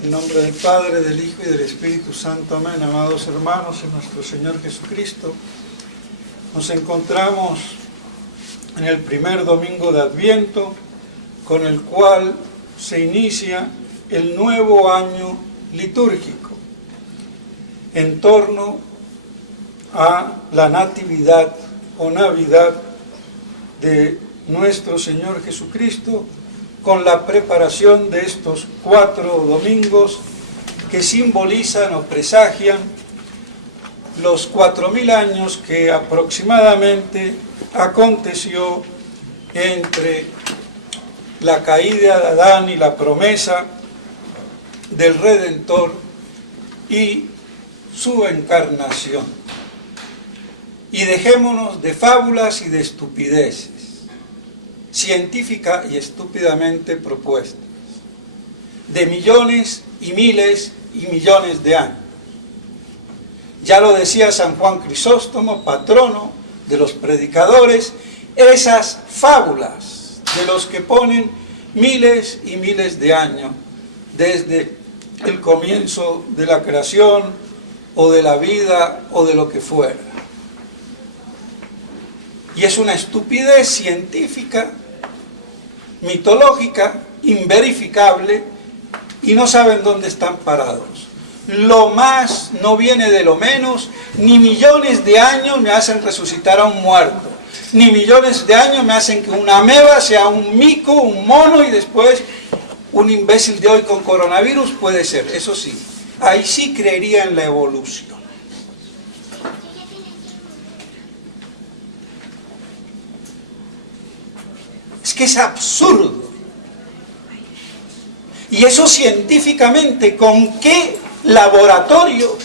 En nombre del Padre, del Hijo y del Espíritu Santo. Amén. Amados hermanos en nuestro Señor Jesucristo, nos encontramos en el primer domingo de Adviento, con el cual se inicia el nuevo año litúrgico, en torno a la natividad o Navidad de nuestro Señor Jesucristo, con la preparación de estos 4 domingos que simbolizan o presagian los 4000 años que aproximadamente aconteció entre la caída de Adán y la promesa del Redentor y su encarnación. Y dejémonos de fábulas y de estupideces científica y estúpidamente propuestas, de millones y miles y millones de años. Ya lo decía San Juan Crisóstomo, patrono de los predicadores, esas fábulas de los que ponen miles y miles de años, desde el comienzo de la creación, o de la vida, o de lo que fuera. Y es una estupidez científica, mitológica, inverificable, y no saben dónde están parados. Lo más no viene de lo menos, ni millones de años me hacen resucitar a un muerto, ni millones de años me hacen que una ameba sea un mico, un mono, y después un imbécil de hoy con coronavirus puede ser. Eso sí, ahí sí creería en la evolución. Es que es absurdo. Y eso científicamente, ¿con qué laboratorio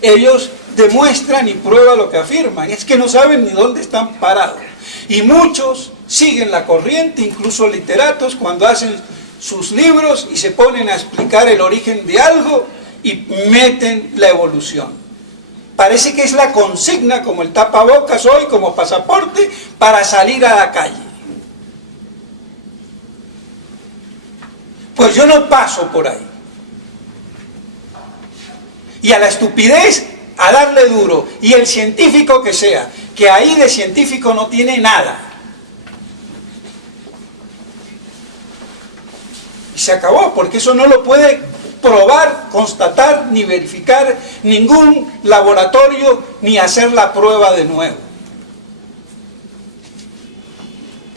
ellos demuestran y prueban lo que afirman? Es que no saben ni dónde están parados. Y muchos siguen la corriente, incluso literatos, cuando hacen sus libros y se ponen a explicar el origen de algo y meten la evolución. Parece que es la consigna, como el tapabocas hoy, como pasaporte para salir a la calle. Pues yo no paso por ahí. Y a la estupidez, a darle duro. Y el científico que sea, que ahí de científico no tiene nada. Y se acabó, porque eso no lo puede probar, constatar, ni verificar ningún laboratorio, ni hacer la prueba de nuevo.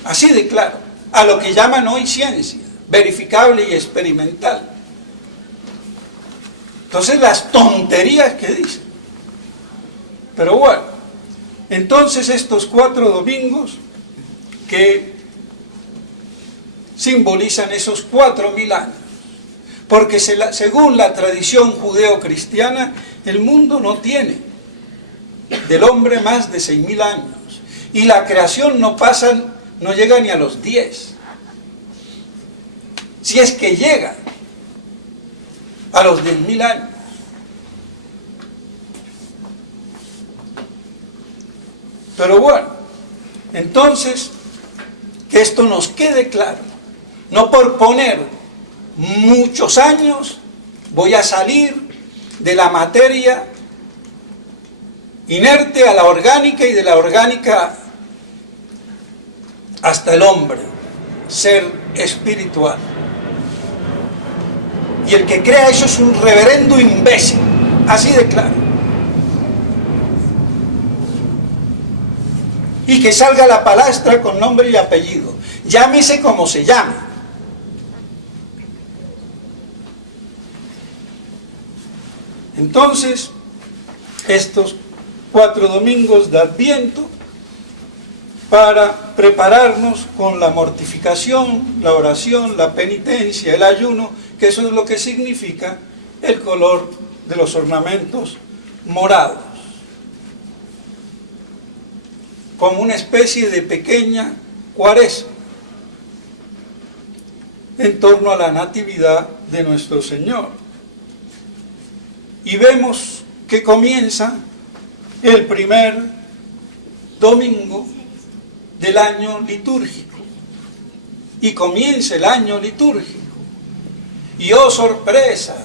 Así de claro, a lo que llaman hoy ciencia, verificable y experimental. Entonces las tonterías que dicen. Pero bueno, entonces estos 4 domingos que simbolizan esos 4000 años, porque según la tradición judeo-cristiana, el mundo no tiene del hombre más de 6000 años, y la creación no llega ni a los 10. Si es que llega a los 10.000 años. Pero bueno, entonces, que esto nos quede claro. No por poner muchos años voy a salir de la materia inerte a la orgánica, y de la orgánica hasta el hombre, ser espiritual. Y el que crea eso es un reverendo imbécil, así de claro. Y que salga a la palestra con nombre y apellido, llámese como se llame. Entonces, estos 4 domingos de Adviento, para prepararnos con la mortificación, la oración, la penitencia, el ayuno, que eso es lo que significa el color de los ornamentos morados, como una especie de pequeña cuaresma en torno a la natividad de nuestro Señor. Y vemos que comienza el primer domingo del año litúrgico, y comienza el año litúrgico. Y oh sorpresa,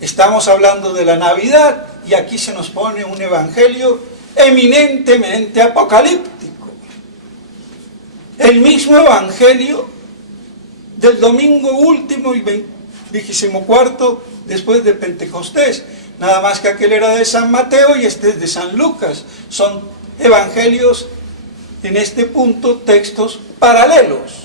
estamos hablando de la Navidad y aquí se nos pone un evangelio eminentemente apocalíptico. El mismo evangelio del domingo último y 24 después de Pentecostés. Nada más que aquel era de San Mateo y este es de San Lucas. Son evangelios, en este punto, textos paralelos.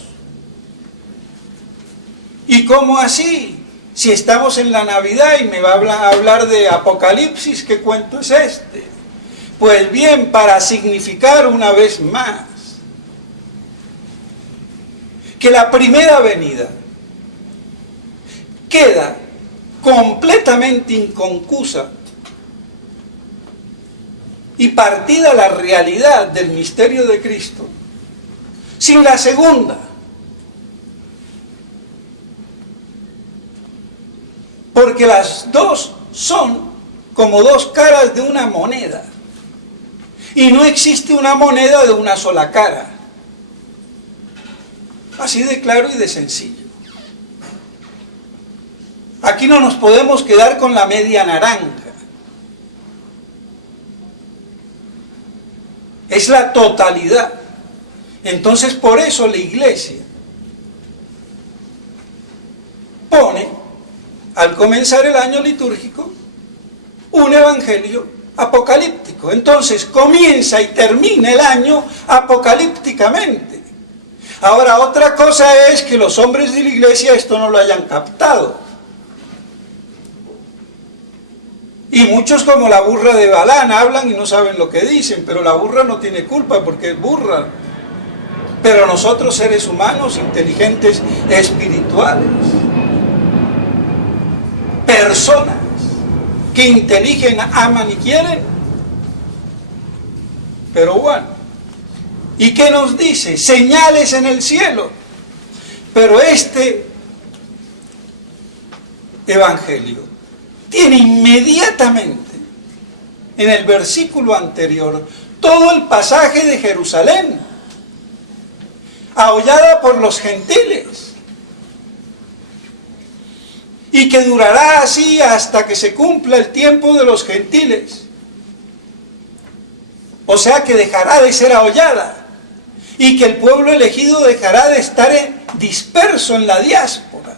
¿Y cómo así? Si estamos en la Navidad y me va a hablar de Apocalipsis, ¿qué cuento es este? Pues bien, para significar una vez más que la primera venida queda completamente inconcusa y partida la realidad del misterio de Cristo, sin la segunda. Porque las dos son como dos caras de una moneda. Y no existe una moneda de una sola cara. Así de claro y de sencillo. Aquí no nos podemos quedar con la media naranja. Es la totalidad. Entonces por eso la Iglesia pone, al comenzar el año litúrgico, un evangelio apocalíptico. Entonces comienza y termina el año apocalípticamente. Ahora, otra cosa es que los hombres de la Iglesia esto no lo hayan captado. Y muchos, como la burra de Balán, hablan y no saben lo que dicen, pero la burra no tiene culpa porque es burra. Pero nosotros, seres humanos, inteligentes, espirituales, personas que inteligen, aman y quieren. Pero bueno, ¿y qué nos dice? Señales en el cielo. Pero este evangelio tiene inmediatamente en el versículo anterior todo el pasaje de Jerusalén, ahollada por los gentiles, y que durará así hasta que se cumpla el tiempo de los gentiles. O sea que dejará de ser ahollada y que el pueblo elegido dejará de estar disperso en la diáspora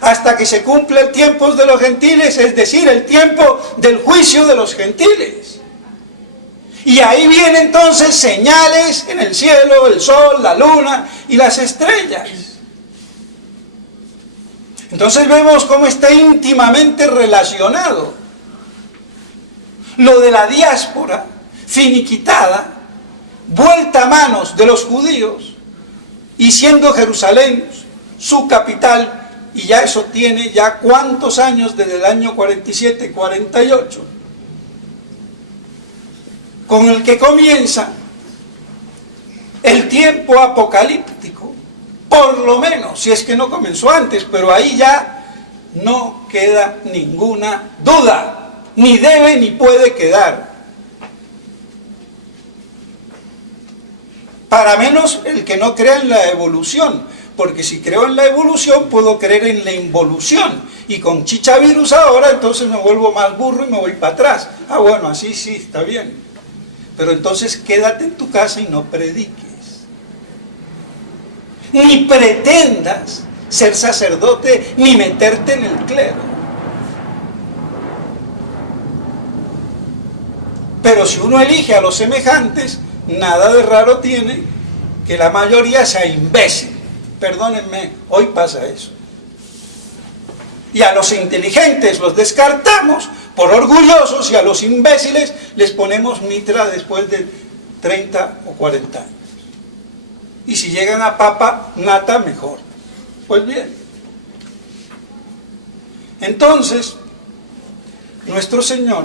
hasta que se cumpla el tiempo de los gentiles, es decir, el tiempo del juicio de los gentiles. Y ahí vienen entonces señales en el cielo, el sol, la luna y las estrellas. Entonces vemos cómo está íntimamente relacionado lo de la diáspora finiquitada, vuelta a manos de los judíos, y siendo Jerusalén su capital, y ya eso tiene ya cuántos años, desde el año 47, 48, con el que comienza el tiempo apocalíptico. Por lo menos, si es que no comenzó antes, pero ahí ya no queda ninguna duda, ni debe ni puede quedar. Para menos el que no crea en la evolución, porque si creo en la evolución puedo creer en la involución, y con chichavirus ahora entonces me vuelvo más burro y me voy para atrás. Ah, bueno, así sí, está bien. Pero entonces quédate en tu casa y no prediques. Ni pretendas ser sacerdote, ni meterte en el clero. Pero si uno elige a los semejantes, nada de raro tiene que la mayoría sea imbécil. Perdónenme, hoy pasa eso. Y a los inteligentes los descartamos por orgullosos y a los imbéciles les ponemos mitra después de 30 o 40 años. Y si llegan a papa, nata, mejor. Pues bien. Entonces, nuestro Señor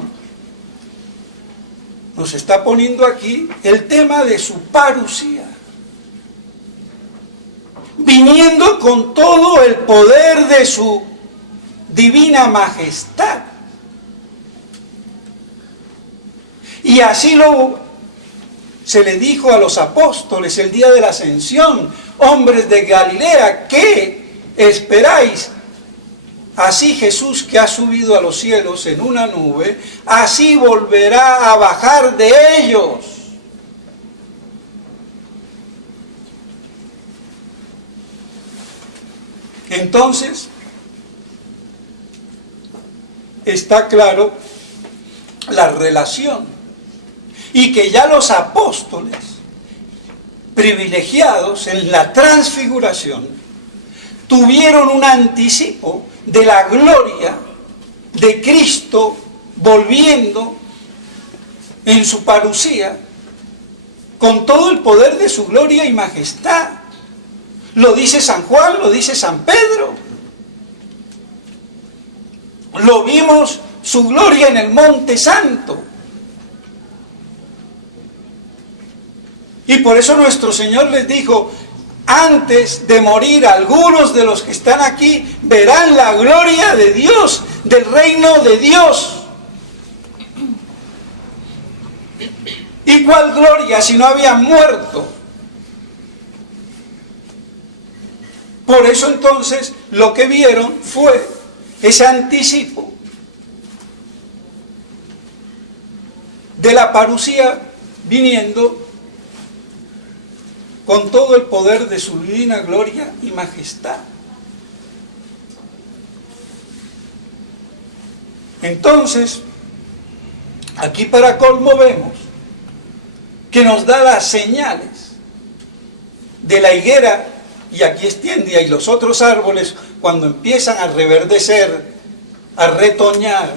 nos está poniendo aquí el tema de su parusía. Viniendo con todo el poder de su divina majestad. Y así se le dijo a los apóstoles el día de la ascensión: hombres de Galilea, ¿qué esperáis. Así Jesús, que ha subido a los cielos en una nube, así volverá a bajar de ellos. Entonces, está claro la relación, y que ya los apóstoles privilegiados en la transfiguración tuvieron un anticipo de la gloria de Cristo volviendo en su parusía con todo el poder de su gloria y majestad. Lo dice San Juan, lo dice San Pedro. Lo vimos su gloria en el Monte Santo. Y por eso nuestro Señor les dijo: antes de morir, algunos de los que están aquí verán la gloria de Dios, del reino de Dios. ¿Y cuál gloria si no habían muerto? Por eso entonces lo que vieron fue ese anticipo de la parusía viniendo con todo el poder de su divina gloria y majestad. Entonces, aquí para colmo vemos que nos da las señales de la higuera, y aquí extiende, y los otros árboles, cuando empiezan a reverdecer, a retoñar,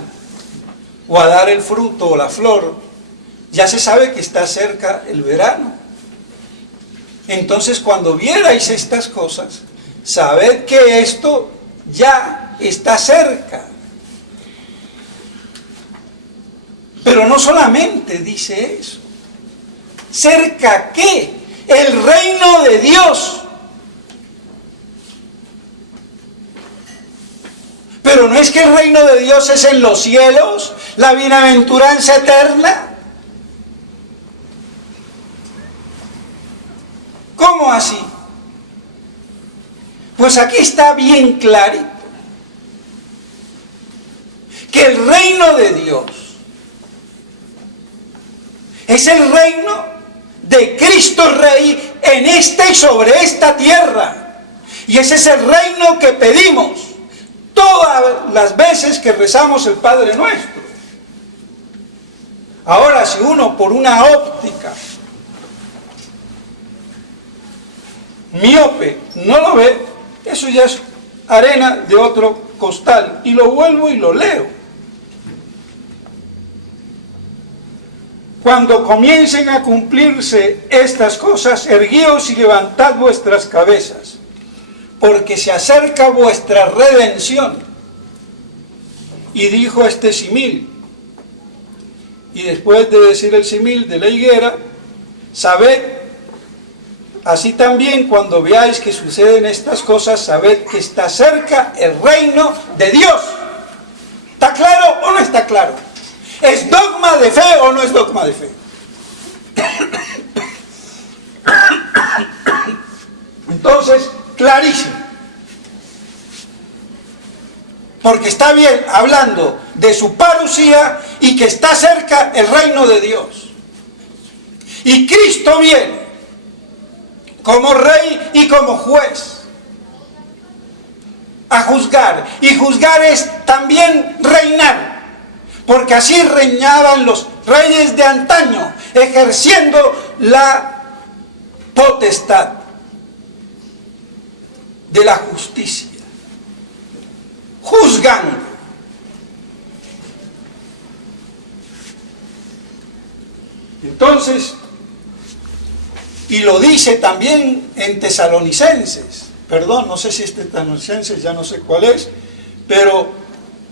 o a dar el fruto o la flor, ya se sabe que está cerca el verano. Entonces, cuando vierais estas cosas, sabed que esto ya está cerca. Pero no solamente dice eso. ¿Cerca qué? El reino de Dios. Pero no es que el reino de Dios es en los cielos, la bienaventuranza eterna. ¿Cómo así? Pues aquí está bien clarito que el reino de Dios es el reino de Cristo Rey en esta y sobre esta tierra. Y ese es el reino que pedimos todas las veces que rezamos el Padre Nuestro. Ahora, si uno por una óptica miope no lo ve, eso ya es arena de otro costal, y lo vuelvo y lo leo. Cuando comiencen a cumplirse estas cosas, erguíos y levantad vuestras cabezas, porque se acerca vuestra redención. Y dijo este simil, y después de decir el simil de la higuera, sabed, así también cuando veáis que suceden estas cosas, sabed que está cerca el reino de Dios. ¿Está claro o no está claro? ¿Es dogma de fe o no es dogma de fe? Entonces, clarísimo. Porque está bien hablando de su parusía y que está cerca el reino de Dios. Y Cristo viene como rey y como juez a juzgar. Y juzgar es también reinar. Porque así reinaban los reyes de antaño, ejerciendo la potestad de la justicia, juzgando. Entonces, y lo dice también en Tesalonicenses, perdón, no sé si es Tesalonicenses, ya no sé cuál es, pero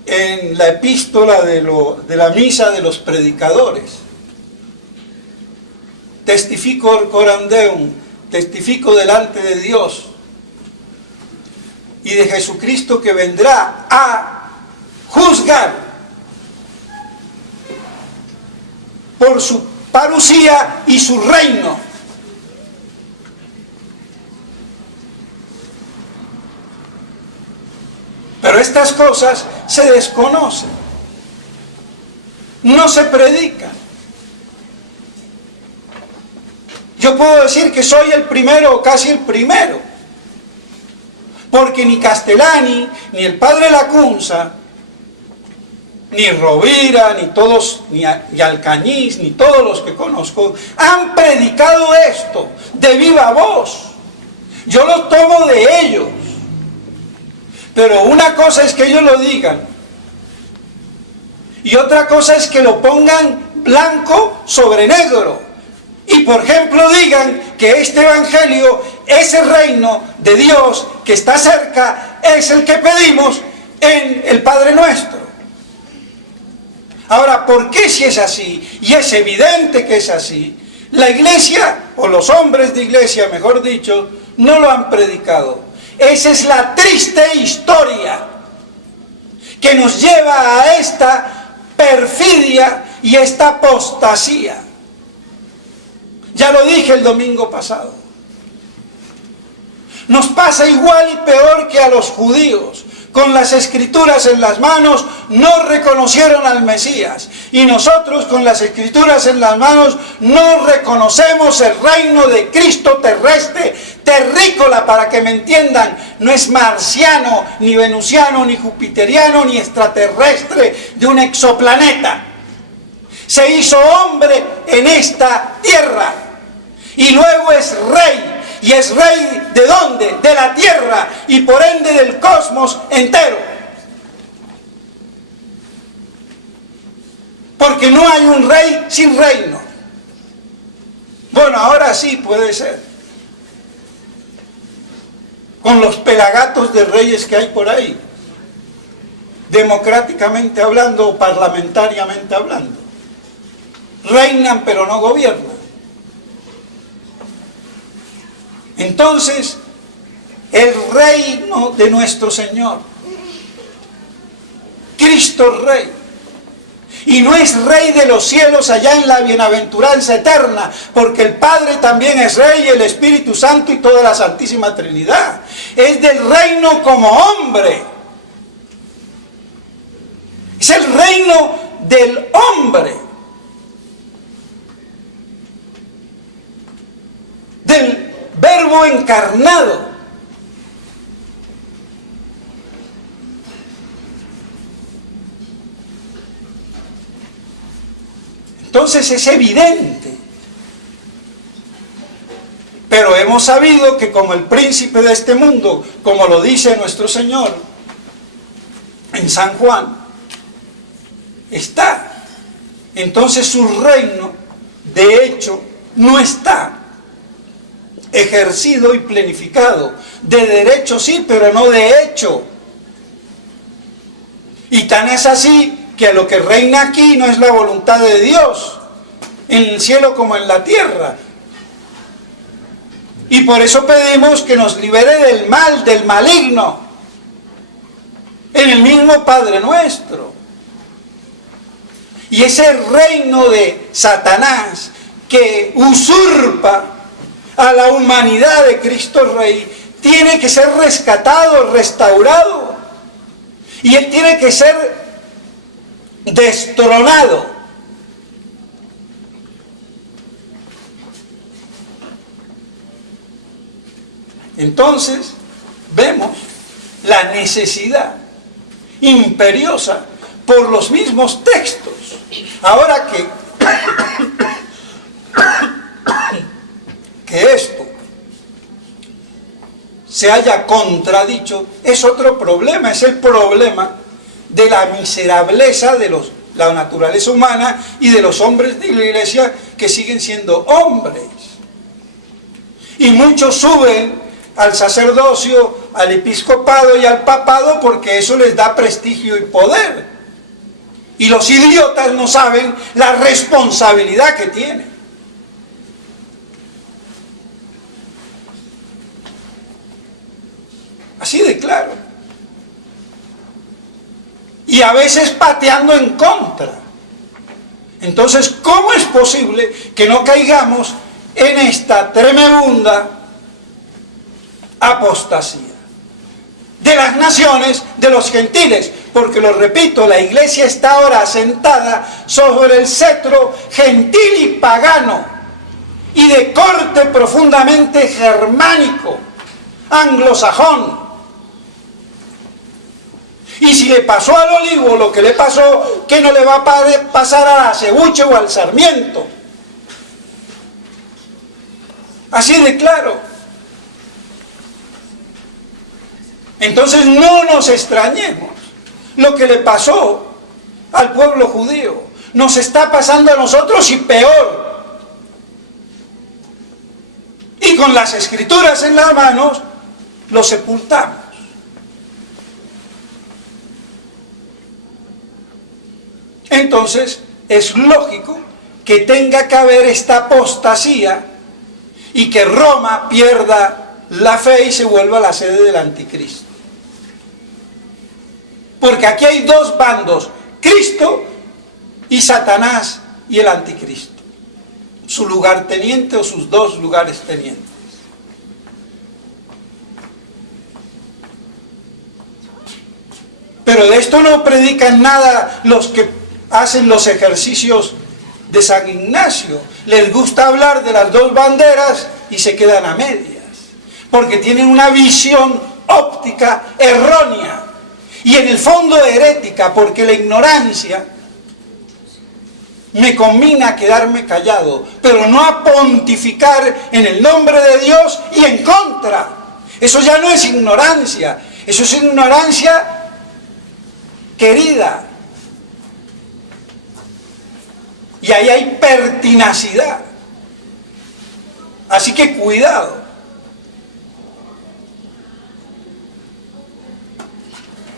en la epístola de la misa de los predicadores, testifico coram Deum, testifico delante de Dios y de Jesucristo que vendrá a juzgar por su parusía y su reino. Pero estas cosas se desconocen, no se predican. Yo puedo decir que soy el primero o casi el primero, porque ni Castellani, ni el padre Lacunza, ni Rovira, ni todos, ni Alcañiz, ni todos los que conozco, han predicado esto de viva voz. Yo lo tomo de ellos. Pero una cosa es que ellos lo digan, y otra cosa es que lo pongan blanco sobre negro. Y por ejemplo digan que este evangelio, ese reino de Dios que está cerca, es el que pedimos en el Padre Nuestro. Ahora, ¿por qué si es así? Y es evidente que es así. La iglesia, o los hombres de iglesia, mejor dicho, no lo han predicado. Esa es la triste historia que nos lleva a esta perfidia y esta apostasía. Ya lo dije el domingo pasado. Nos pasa igual y peor que a los judíos. Con las escrituras en las manos no reconocieron al Mesías. Y nosotros con las escrituras en las manos no reconocemos el reino de Cristo terrestre, terrícola, para que me entiendan. No es marciano, ni venusiano, ni jupiteriano, ni extraterrestre de un exoplaneta. Se hizo hombre en esta tierra. Y luego es rey. ¿Y es rey de dónde? De la tierra y por ende del cosmos entero. Porque no hay un rey sin reino. Bueno, ahora sí puede ser. Con los pelagatos de reyes que hay por ahí. Democráticamente hablando o parlamentariamente hablando. Reinan pero no gobiernan. Entonces, el reino de nuestro Señor, Cristo Rey, y no es Rey de los cielos allá en la bienaventuranza eterna, porque el Padre también es Rey, el Espíritu Santo y toda la Santísima Trinidad. Es del reino como hombre. Es el reino del hombre. Del Verbo encarnado. Entonces es evidente. Pero hemos sabido que como el príncipe de este mundo, como lo dice nuestro Señor en San Juan, está. Entonces su reino, de hecho, no está ejercido y planificado. De derecho sí, pero no de hecho. Y tan es así que lo que reina aquí no es la voluntad de Dios, en el cielo como en la tierra. Y por eso pedimos que nos libere del mal, del maligno, en el mismo Padre Nuestro. Y ese reino de Satanás que usurpa a la humanidad de Cristo Rey, tiene que ser rescatado, restaurado. Y Él tiene que ser destronado. Entonces, vemos la necesidad imperiosa por los mismos textos. Ahora que esto se haya contradicho es otro problema, es el problema de la miserableza de la naturaleza humana y de los hombres de la iglesia que siguen siendo hombres. Y muchos suben al sacerdocio, al episcopado y al papado porque eso les da prestigio y poder. Y los idiotas no saben la responsabilidad que tienen. Así de claro. Y a veces pateando en contra. Entonces, ¿cómo es posible que no caigamos en esta tremenda apostasía? De las naciones de los gentiles, porque lo repito, la iglesia está ahora asentada sobre el cetro gentil y pagano, y de corte profundamente germánico, anglosajón. Y si le pasó al olivo lo que le pasó, ¿qué no le va a pasar al acebuche o al sarmiento? Así de claro. Entonces no nos extrañemos. Lo que le pasó al pueblo judío nos está pasando a nosotros y peor. Y con las escrituras en las manos lo sepultamos. Entonces es lógico que tenga que haber esta apostasía y que Roma pierda la fe y se vuelva la sede del anticristo. Porque aquí hay dos bandos, Cristo y Satanás y el anticristo. Su lugarteniente o sus dos lugares tenientes. Pero de esto no predican nada los que hacen los ejercicios de San Ignacio. Les gusta hablar de las dos banderas y se quedan a medias, porque tienen una visión óptica errónea y en el fondo herética, porque la ignorancia me conmina a quedarme callado, pero no a pontificar en el nombre de Dios y en contra. Eso ya no es ignorancia, eso es ignorancia querida. Y ahí hay pertinacidad. Así que cuidado.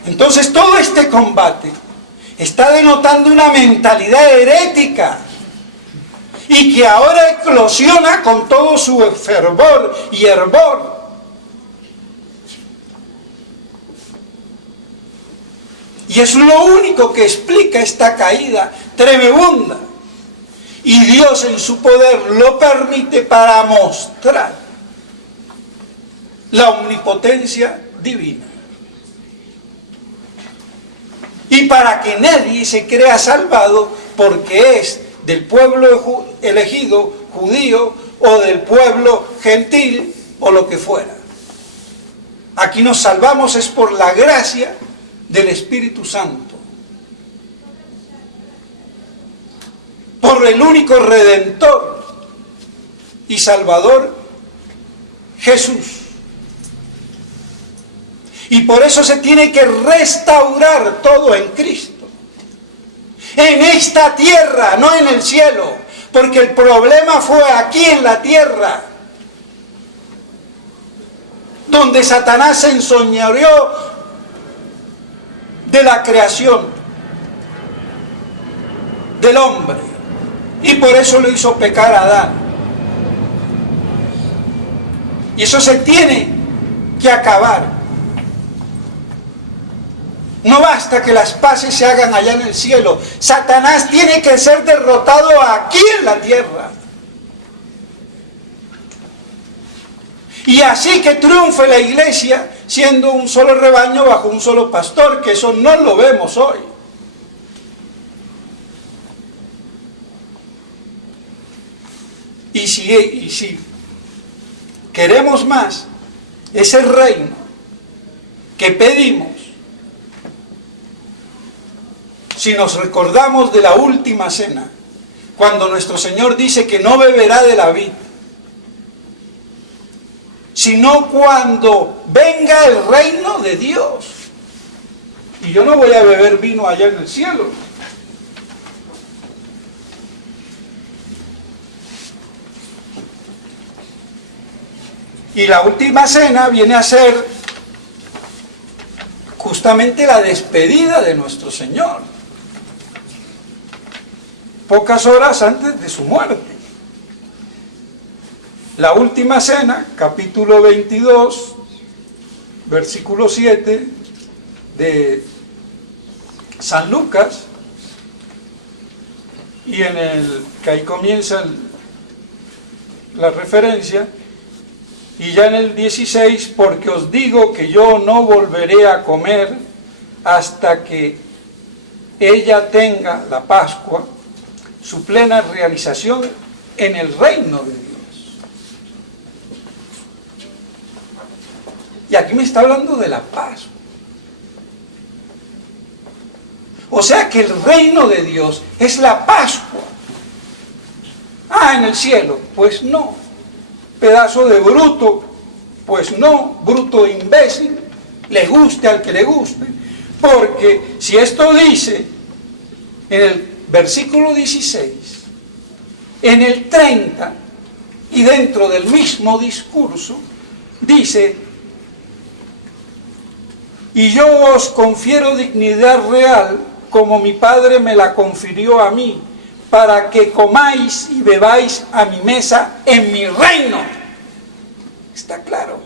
Entonces todo este combate está denotando una mentalidad herética y que ahora eclosiona con todo su fervor y hervor. Y es lo único que explica esta caída tremenda. Y Dios en su poder lo permite para mostrar la omnipotencia divina. Y para que nadie se crea salvado porque es del pueblo elegido, judío, o del pueblo gentil, o lo que fuera. Aquí nos salvamos es por la gracia del Espíritu Santo. Por el único Redentor y Salvador, Jesús. Y por eso se tiene que restaurar todo en Cristo. En esta tierra, no en el cielo. Porque el problema fue aquí en la tierra. Donde Satanás se enseñoreó de la creación del hombre. Y por eso lo hizo pecar a Adán. Y eso se tiene que acabar. No basta que las paces se hagan allá en el cielo. Satanás tiene que ser derrotado aquí en la tierra. Y así que triunfe la iglesia siendo un solo rebaño bajo un solo pastor, que eso no lo vemos hoy. Y si queremos más, ese reino que pedimos, si nos recordamos de la última cena, cuando nuestro Señor dice que no beberá de la vid, sino cuando venga el reino de Dios. Y yo no voy a beber vino allá en el cielo. Y la última cena viene a ser justamente la despedida de nuestro Señor, pocas horas antes de su muerte. La última cena, capítulo 22, versículo 7 de San Lucas, y que ahí comienza la referencia, Y ya en el 16, porque os digo que yo no volveré a comer hasta que ella tenga, la Pascua, su plena realización en el reino de Dios. Y aquí me está hablando de la Pascua. O sea que el reino de Dios es la Pascua. Ah, en el cielo, pues no. Pedazo de bruto, pues no, bruto imbécil, le guste al que le guste, porque si esto dice en el versículo 16, en el 30 y dentro del mismo discurso, dice: y yo os confiero dignidad real como mi Padre me la confirió a mí, para que comáis y bebáis a mi mesa en mi reino. Está claro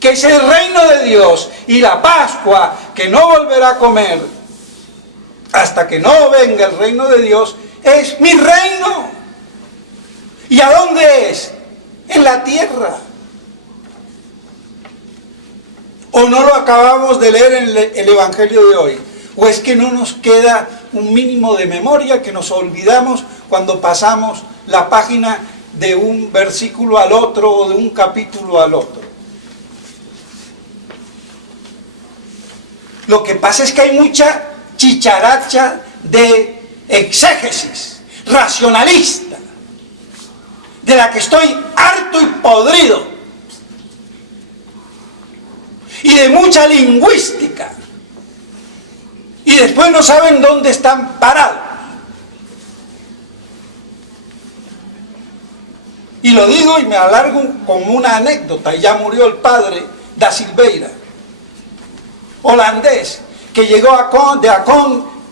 que es el reino de Dios y la Pascua que no volverá a comer hasta que no venga el reino de Dios, es mi reino. ¿Y a dónde es? En la tierra. ¿O no lo acabamos de leer en el Evangelio de hoy? ¿O es que no nos queda un mínimo de memoria, que nos olvidamos cuando pasamos la página de un versículo al otro o de un capítulo al otro? Lo que pasa es que hay mucha chicharacha de exégesis racionalista, de la que estoy harto y podrido, y de mucha lingüística, y después no saben dónde están parados. Y lo digo y me alargo como una anécdota, y ya murió el padre da Silveira, holandés, que llegó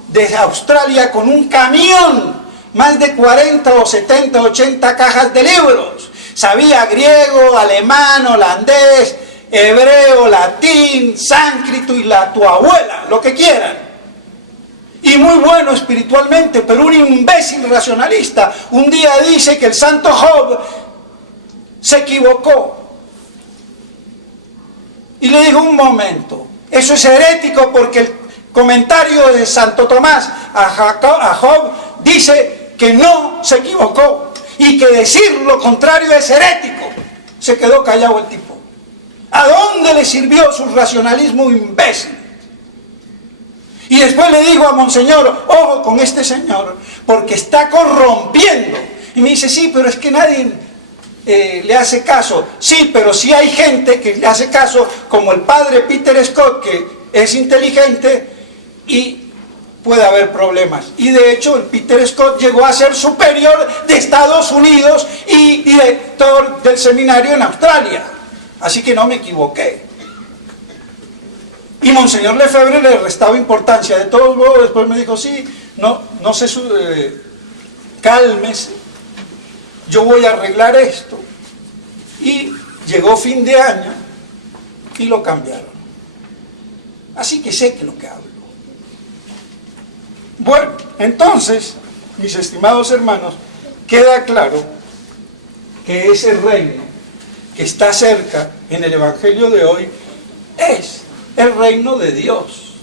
de Australia con un camión, más de 40 o 70, 80 cajas de libros. Sabía griego, alemán, holandés, hebreo, latín, sánscrito y tu abuela, lo que quieran. Y muy bueno espiritualmente, pero un imbécil racionalista. Un día dice que el santo Job se equivocó. Y le digo: un momento, eso es herético, porque el comentario de Santo Tomás a Job dice que no se equivocó y que decir lo contrario es herético. Se quedó callado el tipo. ¿A dónde le sirvió su racionalismo imbécil? Y después le digo a Monseñor: ojo con este señor, porque está corrompiendo. Y me dice: sí, pero es que nadie le hace caso. Sí, pero sí hay gente que le hace caso, como el padre Peter Scott, que es inteligente y puede haber problemas. Y de hecho el Peter Scott llegó a ser superior de Estados Unidos y director del seminario en Australia. Así que no me equivoqué. Y Monseñor Lefebvre le restaba importancia. De todos modos, después me dijo: sí, no se cálmese, yo voy a arreglar esto. Y llegó fin de año y lo cambiaron. Así que sé que lo que hablo. Bueno, entonces, mis estimados hermanos, queda claro que ese reino que está cerca en el Evangelio de hoy es el reino de Dios.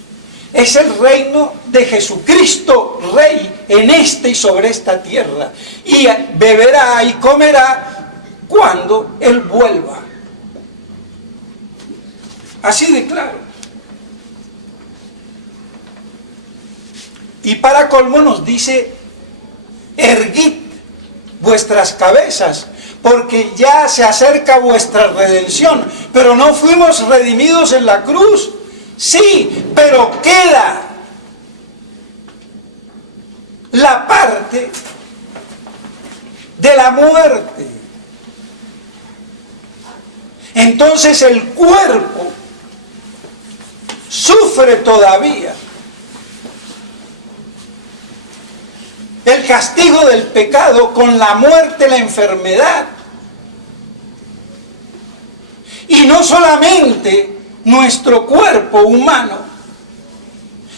Es el reino de Jesucristo, Rey, en esta y sobre esta tierra. Y beberá y comerá cuando Él vuelva. Así de claro. Y para colmo nos dice: erguid vuestras cabezas, porque ya se acerca vuestra redención. Pero no fuimos redimidos en la cruz. Sí, pero queda la parte de la muerte. Entonces el cuerpo sufre todavía el castigo del pecado con la muerte, la enfermedad. Y no solamente nuestro cuerpo humano,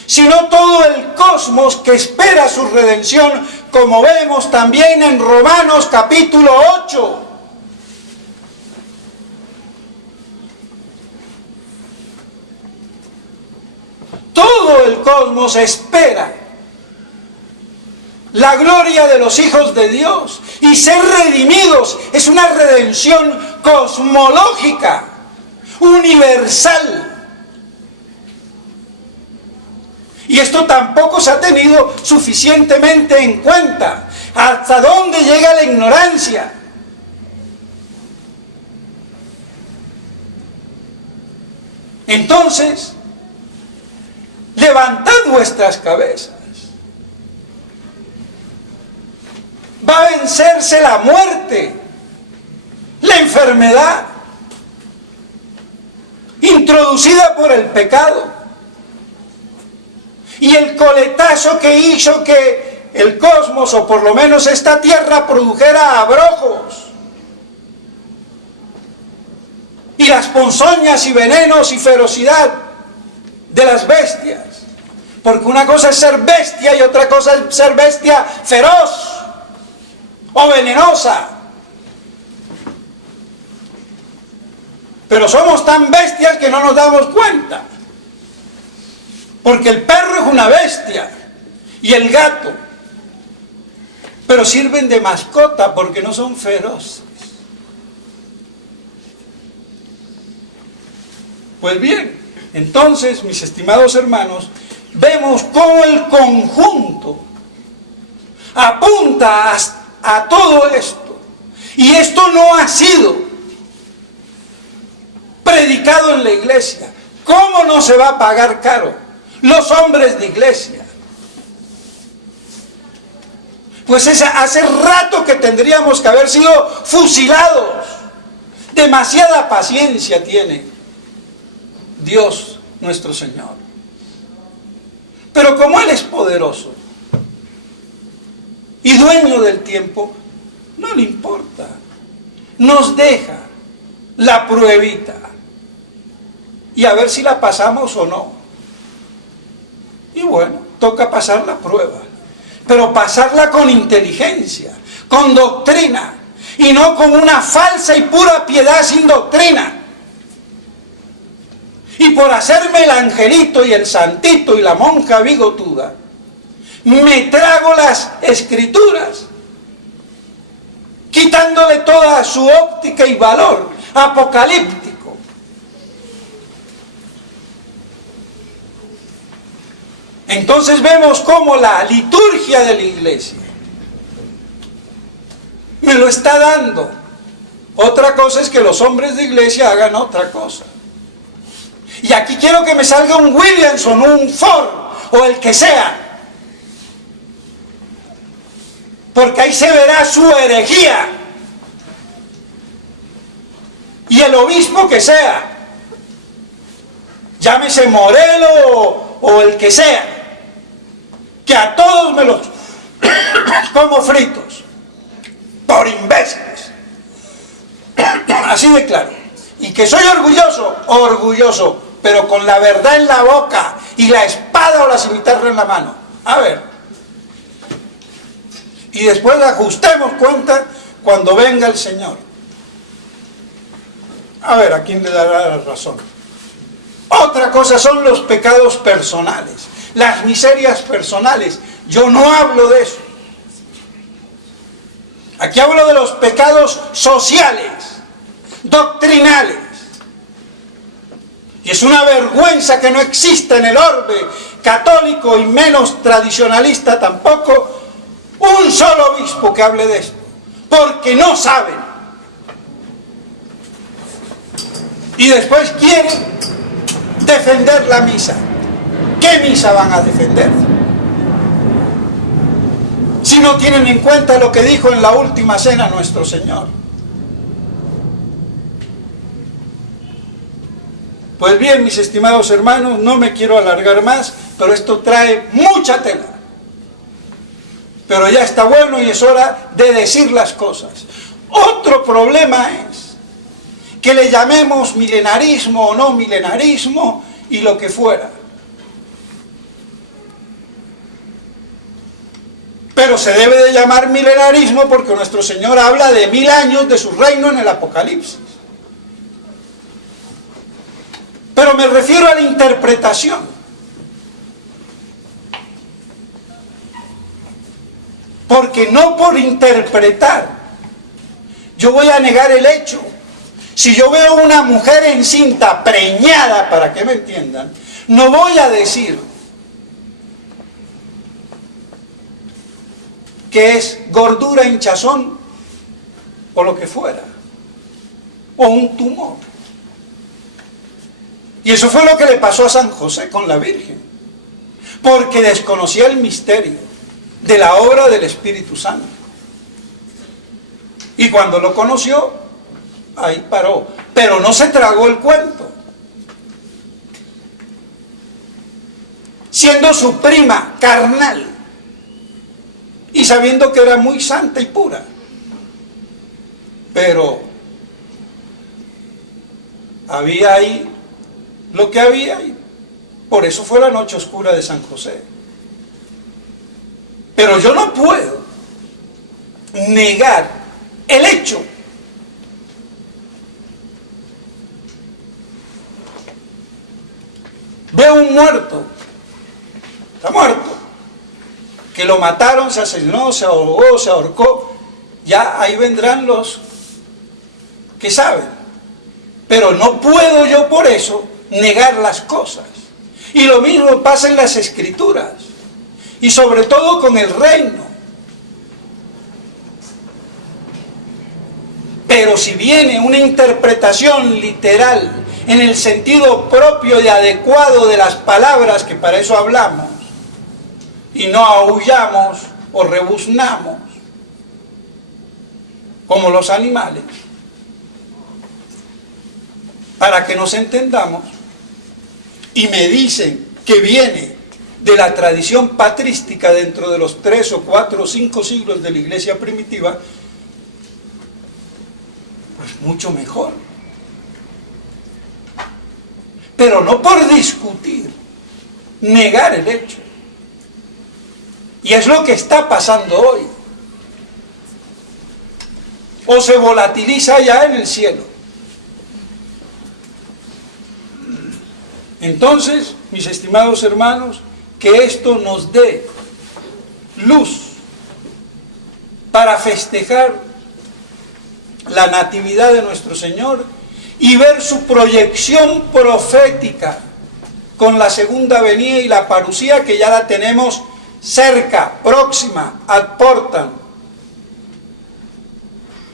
sino todo el cosmos que espera su redención, como vemos también en Romanos capítulo 8. todo el cosmos espera la gloria de los hijos de Dios. Y ser redimidos es una redención cosmológica, universal. Y esto tampoco se ha tenido suficientemente en cuenta. ¿Hasta dónde llega la ignorancia? Entonces, levantad vuestras cabezas. Va a vencerse la muerte, la enfermedad, introducida por el pecado, y el coletazo que hizo que el cosmos, o por lo menos esta tierra, produjera abrojos, y las ponzoñas y venenos y ferocidad de las bestias. Porque una cosa es ser bestia y otra cosa es ser bestia feroz o venenosa. Pero somos tan bestias que no nos damos cuenta. Porque el perro es una bestia y el gato, pero sirven de mascota porque no son feroces. Pues bien, entonces, mis estimados hermanos, vemos cómo el conjunto apunta a todo esto. Y esto no ha sido predicado en la iglesia. ¿Cómo no se va a pagar caro? Los hombres de iglesia. Pues hace rato que tendríamos que haber sido fusilados. Demasiada paciencia tiene Dios nuestro Señor. Pero como Él es poderoso y dueño del tiempo, no le importa. Nos deja la pruebita y a ver si la pasamos o no. Y bueno, toca pasar la prueba, pero pasarla con inteligencia, con doctrina, y no con una falsa y pura piedad sin doctrina. Y por hacerme el angelito y el santito y la monja bigotuda, me trago las escrituras, quitándole toda su óptica y valor apocalíptico. Entonces vemos cómo la liturgia de la iglesia me lo está dando. Otra cosa es que los hombres de iglesia hagan otra cosa. Y aquí quiero que me salga un Williamson, un Ford, o el que sea. Porque ahí se verá su herejía. Y el obispo que sea, llámese Morelo o el que sea, que a todos me los como fritos, por imbéciles. Así de claro. Y que soy orgulloso, orgulloso, pero con la verdad en la boca y la espada o la cimitarra en la mano. A ver. Y después ajustemos cuenta cuando venga el Señor. A ver, ¿a quién le dará la razón? Otra cosa son los pecados personales, las miserias personales. Yo no hablo de eso. Aquí hablo de los pecados sociales, doctrinales. Y es una vergüenza que no exista en el orbe católico y menos tradicionalista tampoco un solo obispo que hable de esto, porque no saben. Y después quieren defender la misa. ¿Qué misa van a defender? Si no tienen en cuenta lo que dijo en la última cena nuestro Señor. Pues bien, mis estimados hermanos, no me quiero alargar más, pero esto trae mucha tela. Pero ya está bueno y es hora de decir las cosas. Otro problema es que le llamemos milenarismo o no milenarismo y lo que fuera. Pero se debe de llamar milenarismo porque nuestro Señor habla de 1000 años de su reino en el Apocalipsis. Pero me refiero a la interpretación. Porque no por interpretar yo voy a negar el hecho. Si yo veo una mujer encinta, preñada, para que me entiendan, no voy a decir que es gordura, hinchazón o lo que fuera, o un tumor. Y eso fue lo que le pasó a San José con la Virgen, porque desconocía el misterio de la obra del Espíritu Santo. Y cuando lo conoció, ahí paró, pero no se tragó el cuento. Siendo su prima carnal y sabiendo que era muy santa y pura, pero había ahí lo que había, y por eso fue la noche oscura de San José. Pero yo no puedo negar el hecho veo un muerto, está muerto, que lo mataron, se asesinó, se ahogó, se ahorcó, ya ahí vendrán los que saben, pero no puedo yo por eso negar las cosas. Y lo mismo pasa en las Escrituras, y sobre todo con el reino. Pero si viene una interpretación literal en el sentido propio y adecuado de las palabras, que para eso hablamos, y no aullamos o rebuznamos como los animales, para que nos entendamos, y me dicen que viene de la tradición patrística dentro de los 3 o 4 o 5 siglos de la iglesia primitiva, pues mucho mejor. Pero no por discutir, negar el hecho. Y es lo que está pasando hoy. O se volatiliza ya en el cielo. Entonces, mis estimados hermanos, que esto nos dé luz para festejar la natividad de nuestro Señor y ver su proyección profética con la segunda venida y la parucía, que ya la tenemos cerca, próxima, ad portam.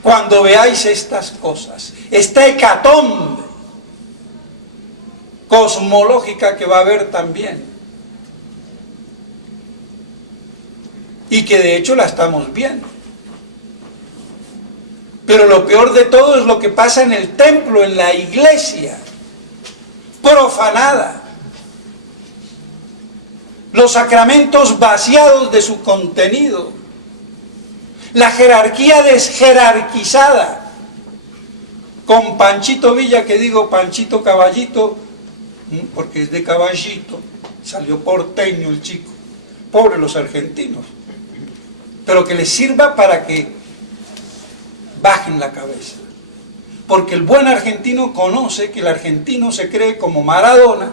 Cuando veáis estas cosas, esta hecatombe cosmológica que va a haber también, y que de hecho la estamos viendo. Pero lo peor de todo es lo que pasa en el templo, en la iglesia, profanada. Los sacramentos vaciados de su contenido. La jerarquía desjerarquizada. Con Panchito Villa, que digo Panchito Caballito, porque es de Caballito, salió porteño el chico. Pobre los argentinos. Pero que les sirva para que bajen la cabeza, porque el buen argentino conoce que el argentino se cree como Maradona,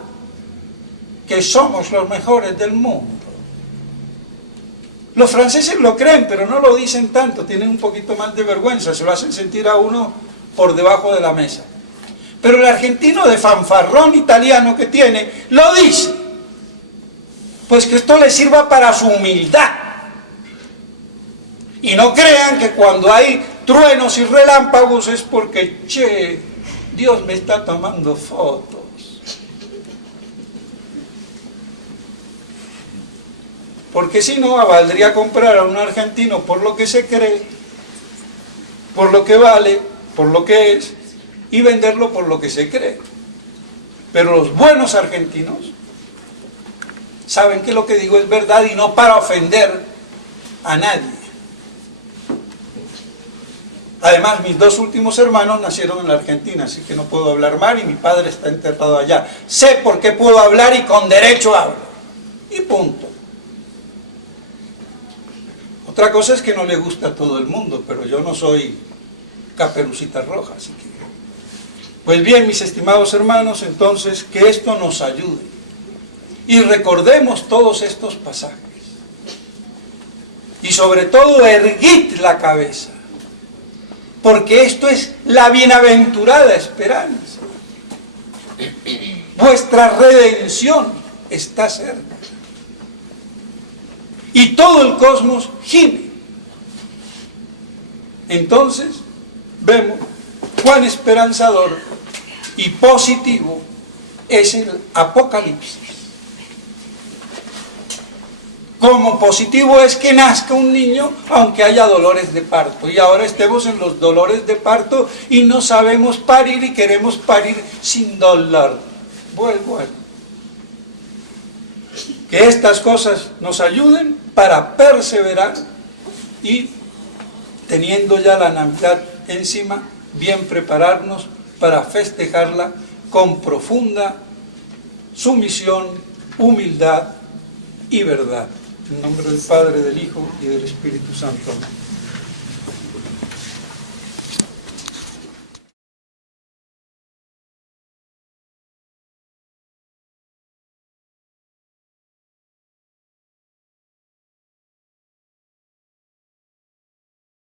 que somos los mejores del mundo. Los franceses lo creen, pero no lo dicen tanto, tienen un poquito más de vergüenza, se lo hacen sentir a uno por debajo de la mesa. Pero el argentino de fanfarrón italiano que tiene, lo dice, pues que esto le sirva para su humildad. Y no crean que cuando hay truenos y relámpagos es porque, che, Dios me está tomando fotos. Porque si no, valdría comprar a un argentino por lo que se cree, por lo que vale, por lo que es, y venderlo por lo que se cree. Pero los buenos argentinos saben que lo que digo es verdad y no para ofender a nadie. Además, mis 2 últimos hermanos nacieron en la Argentina, así que no puedo hablar mal, y mi padre está enterrado allá. Sé por qué puedo hablar y con derecho hablo. Y punto. Otra cosa es que no le gusta a todo el mundo, pero yo no soy Caperucita Roja, así que... Pues bien, mis estimados hermanos, entonces, que esto nos ayude. Y recordemos todos estos pasajes. y sobre todo erguid la cabeza, porque esto es la bienaventurada esperanza. Vuestra redención está cerca. Y todo el cosmos gime. Entonces, vemos cuán esperanzador y positivo es el Apocalipsis. Como positivo es que nazca un niño, aunque haya dolores de parto. Y ahora estemos en los dolores de parto y no sabemos parir y queremos parir sin dolor. Vuelvo a que estas cosas nos ayuden para perseverar y, teniendo ya la Navidad encima, bien prepararnos para festejarla con profunda sumisión, humildad y verdad. En nombre del Padre, del Hijo y del Espíritu Santo. Amén.